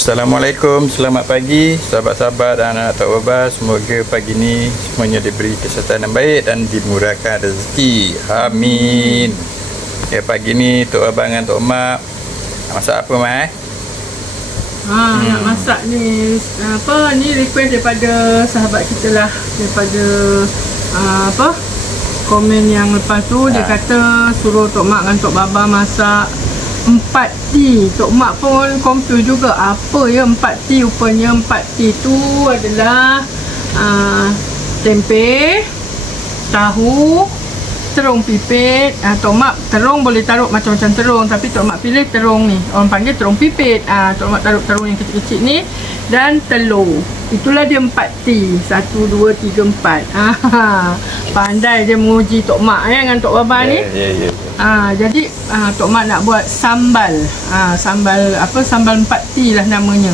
Assalamualaikum, selamat pagi sahabat-sahabat dan anak Tok Baba. Semoga pagi ni semuanya diberi kesihatan yang baik dan dimurahkan rezeki. Amin. Ya, pagi ni Tok Baba dengan Tok Mak masak apa, Mak? Nak masak ni ni request daripada sahabat kita lah, daripada komen yang lepas tu. Dia kata suruh Tok Mak dengan Tok Baba masak 4T. Tok Mak pun confuse juga apa ya 4T. Rupanya 4T tu adalah tempe, tahu, terung pipit. Tok Mak terung boleh taruh macam-macam terung, tapi Tok Mak pilih terung ni, orang panggil terung pipit. Tok Mak taruh terung yang kecil-kecil ni, dan telur. Itulah dia 4T. 1, 2, 3, 4. Pandai dia menguji Tok Mak dengan Tok Baba ni. Jadi Tok Mak nak buat sambal. Sambal 4T lah namanya.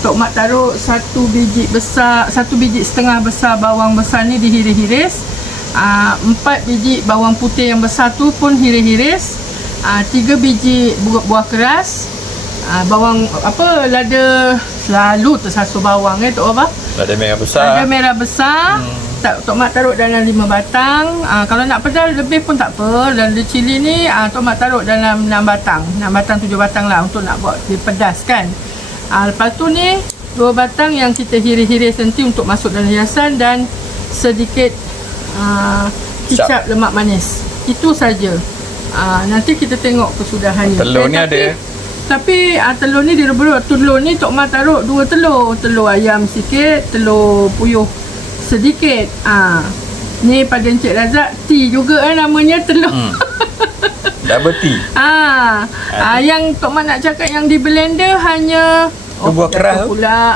Tok Mak taruh 1 biji besar, 1 biji setengah besar bawang besar ni dihiris-hiris. 4 biji bawang putih yang besar tu pun hiris-hiris. 3 biji buah keras. Bawang lada, selalu tersasul bawang Tok Baba. Lada merah besar. Lada merah besar. Tok Mak taruh dalam 5 batang. Kalau nak pedas lebih pun tak apa. Dan lada cili ni Tok Mak taruh dalam 6 batang. 6 batang 7 batang lah untuk nak buat dia pedas kan. Lepas tu ni 2 batang yang kita hiris-hiris nanti untuk masuk dalam hiasan, dan sedikit kicap lemak manis. Itu saja. Nanti kita tengok kesudahannya. Telur ni ada. Tapi telur ni direbus. Telur ni Tok Mak taruh 2 telur. Telur ayam sikit, telur puyuh sedikit. Ni pada Encik Razak T juga namanya telur. Double T. Yang Tok Mak nak cakap yang di blender hanya buah keras pula.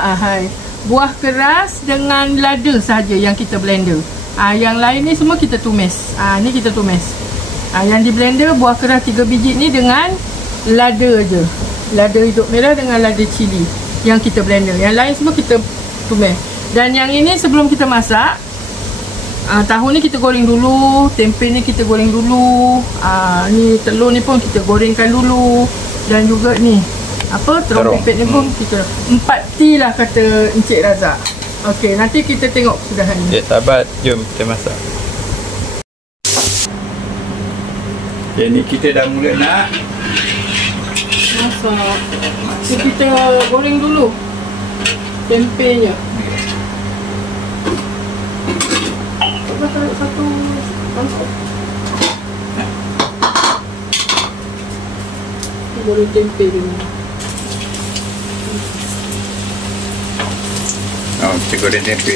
Buah keras dengan lada sahaja yang kita blender. Yang lain ni semua kita tumis. Ni kita tumis. Yang di blender buah keras 3 biji ni dengan lada je. Lada hijau merah dengan lada cili yang kita blender. Yang lain semua kita tumis. Dan yang ini sebelum kita masak, tahu ni kita goreng dulu, tempe ni kita goreng dulu, ni telur ni pun kita gorengkan dulu, dan juga ni terung pipit ni pun kita 4T lah kata Encik Razak. Okey, nanti kita tengok kesudahan ni. Sahabat, jom kita masak. Jadi kita dah mula nak masak. So, kita goreng dulu tempenya. Kita taruh 1 mangkuk. Kita goreng tempe dulu. Kita goreng tempe.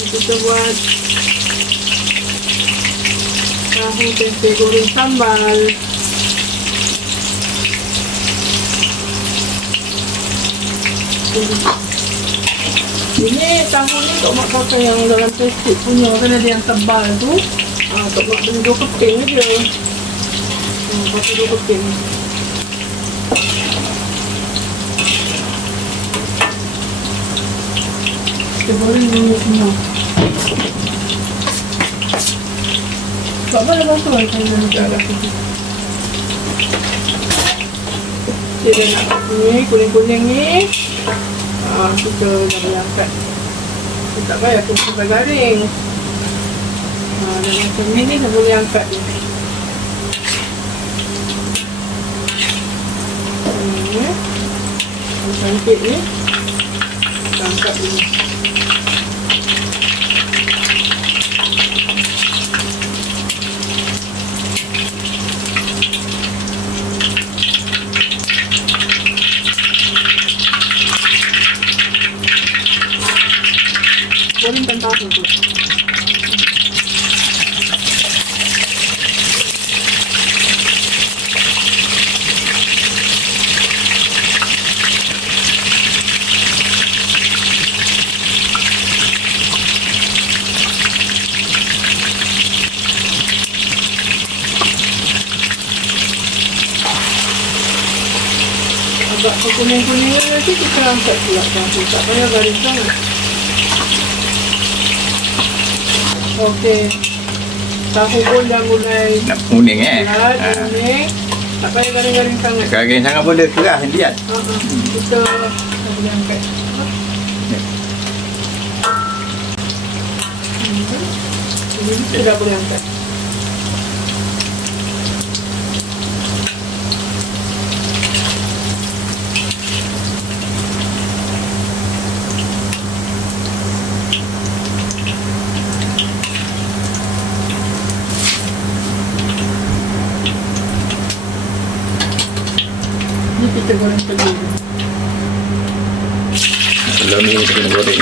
Kita buat tahu tempe goreng sambal. Ini tahu ni Tok Mak pakai yang dalam plastik punya, kan ada yang tebal tu. Tok Mak beli 2 keping je. Pakai 2 keping. Kita goreng dulu semua. Sebab mana basuh kan dalam tu. Kita dah nak ni, kuning-kuning ni. Kita dah boleh angkat. Kita tak payah tunggu sampai garing. Dan macam ni dah boleh angkat ni. Cantik ni. Kita angkat dulu. Gorengkan tahu tu. Agak kuning-kuning nanti kita angkat pula tahu. Tak payah garing sangat. Okey. Tahu pun dah mulai nak kuning kuning. Tak payah garing-garing sangat. Garing sangat boleh keras lihat. Kita boleh angkat. Ini sudah boleh angkat. Ini kita goreng telur. Sebelum ni kita kena goreng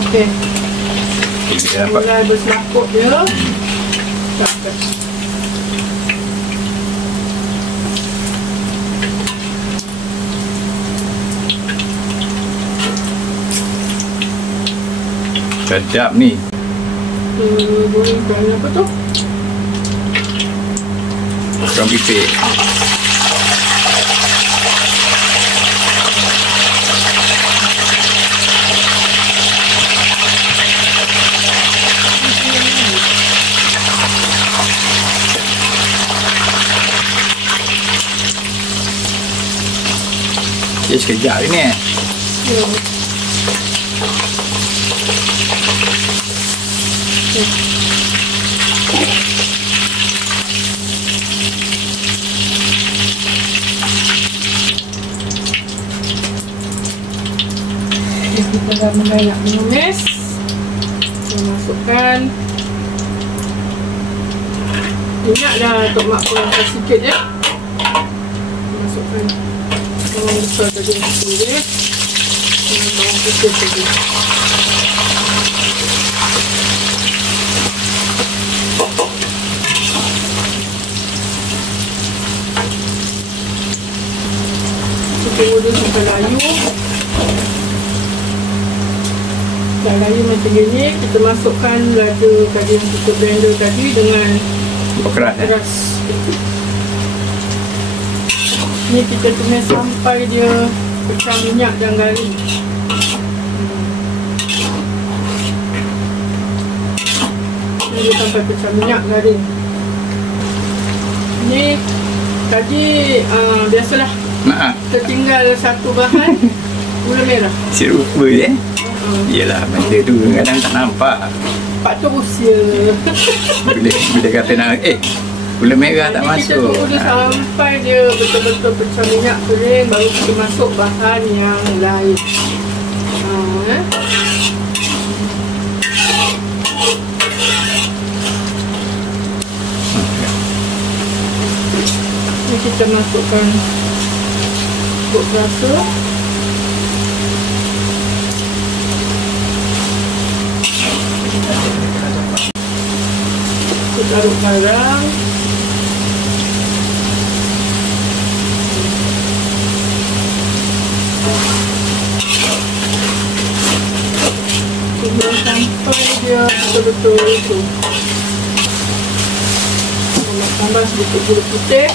Okey. Dia nampak. Mulai berselaput dia. Angkat. Sedap ni. Goreng apa tu? Terong pipit. Dia sekejap ni. Ya. Kita dah mulai nak menumis. Kita masukkan minyak dah Tok Mak kurangkan sikit je. Masukkan bawang besar tadi yang dia dengan bawang putih tadi. Kita tunggu dulu sampai layu. Dah layu macam ni, kita masukkan lada tadi yang kita blender tadi dengan keras. Ni kita tumis sampai dia pecah minyak dan garing. Dia sampai pecah minyak garing. Ni tadi biasalah tertinggal satu bahan gula merah. Sirup apa je? Yelah, benda tu kadang tak nampak. Faktor usia. Bila kata nak gula merah tak Kita masuk. tunggu dia sampai dia betul-betul pecah minyak kering, baru kita masuk bahan yang lain. Ni kita masukkan bubuk rasa. Kita taruh garam. Tunggu sampai dia betul-betul itu. Nak tambah sedikit gula putih.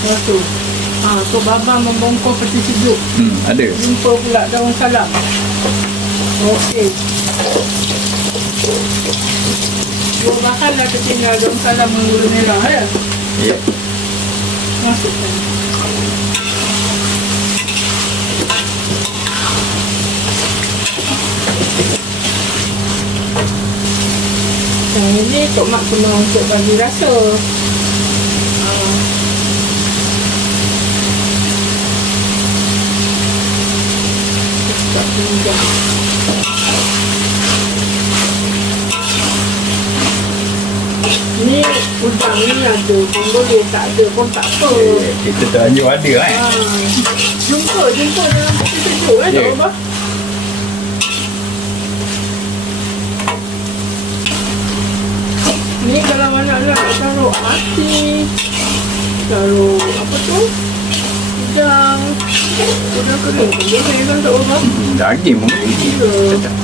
Satu. So babang membongkor peti sejuk. Ada. Jumpa pula daun salam. Okey. Dua bahan dah tertinggal, daun salam dan gula merah ya. Ya. Masukkan. Yang ini Tok Mak kena untuk bagi rasa. Tak pinjam. Ni udang ni ada pun boleh, tak ada pun tak apa. Kita tunjuk ada Jumpa dalam peti sejuk tak apa. Ni kalau anak-anak taruh hati, taruh apa tu? Udang kering pun boleh kan tak apa? Daging mungkin. Sedap.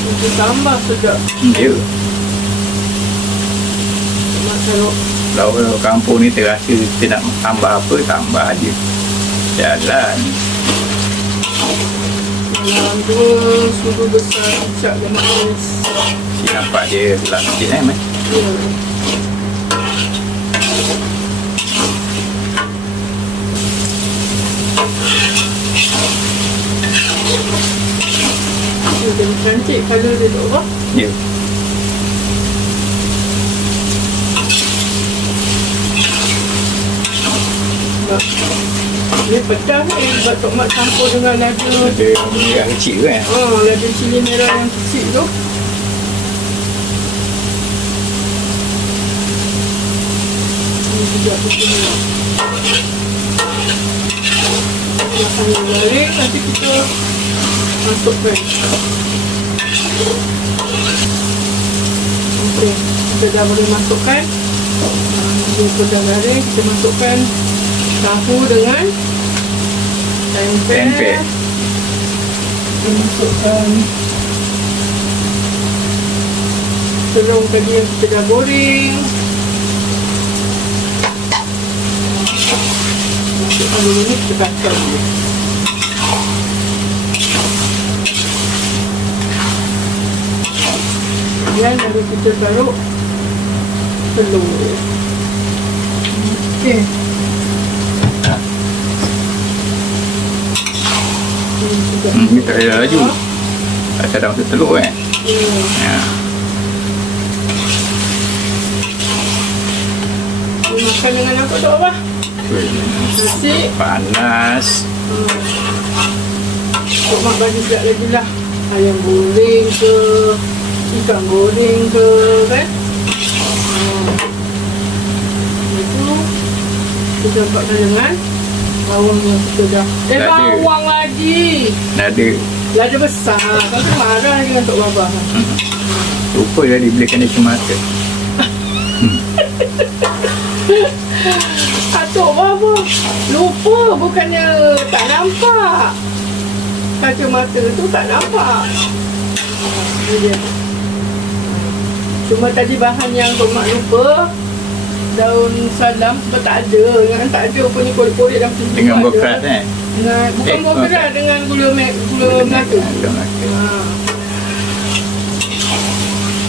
Itu tambah sedap. Ya. Mak taruh. Kalau kampung ni terasa kita nak tambah apa, tambah aja. Jalan. Dalam 2 sudu besar kicap dia manis. Si nampak dia gelap sikit Mat. Ya. Dia cantik colour dia tu apa? Ya. Dia pedas ni sebab Tok Mat campur dengan lada. Ada merah kecil kan? Lada cili merah yang kecil tu. Ini juga putih merah. Makan garing, nanti kita masukkan. Okey, kita dah boleh masukkan. Dia sudah garing, kita masukkan tahu dengan tempe. Kita masukkan terung tadi yang kita dah goreng. Masukkan dulu ni, kita kacau dulu. Kemudian baru kita taruh telur. Okey. Ni tak payah laju. Tak ada masuk telur kan? Ya. Makan dengan apa tu apa? Nasi. Panas. Tok Mak bagi sekejap lagi lah. Ayam goreng ke, ikan goreng ke, kan? Itu kita campurkan dengan bawang yang kita dah. Bawang lagi. Lada besar. Kan tu marah dengan Tok Babah. Lupa dah dibelikan dia cemata. Tok Babah lupa, bukannya tak nampak. Kacamata tu tak nampak. Ini dia. Cuma tadi bahan yang Tok Mak lupa, daun salam sebab tak ada. Dengan tak ada punya korek-korek dalam pintu. Dengan buah keras kan? Bukan buah keras, dengan gula melaka.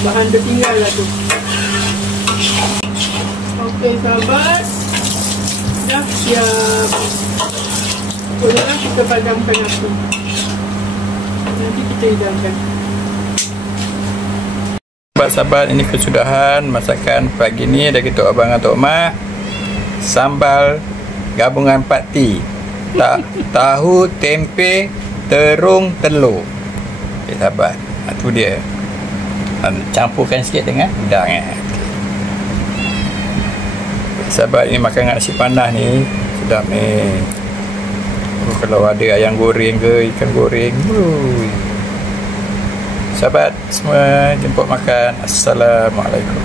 Bahan tertinggal lah tu. Okey sahabat, dah siap. Bolehlah kita padamkan api. Nanti kita hidangkan. Sahabat-sahabat, ini kesudahan masakan pagi ni dari Tok Abang dan Tok Mak. Sambal gabungan parti. Tahu, tempe, terung, telur. Okay, sahabat. Itu dia. Campurkan sikit dengan udang. Sahabat, ini makan nasi panas ni sedap ni. Kalau ada ayam goreng ke ikan goreng. Sahabat semua, jemput makan. Assalamualaikum.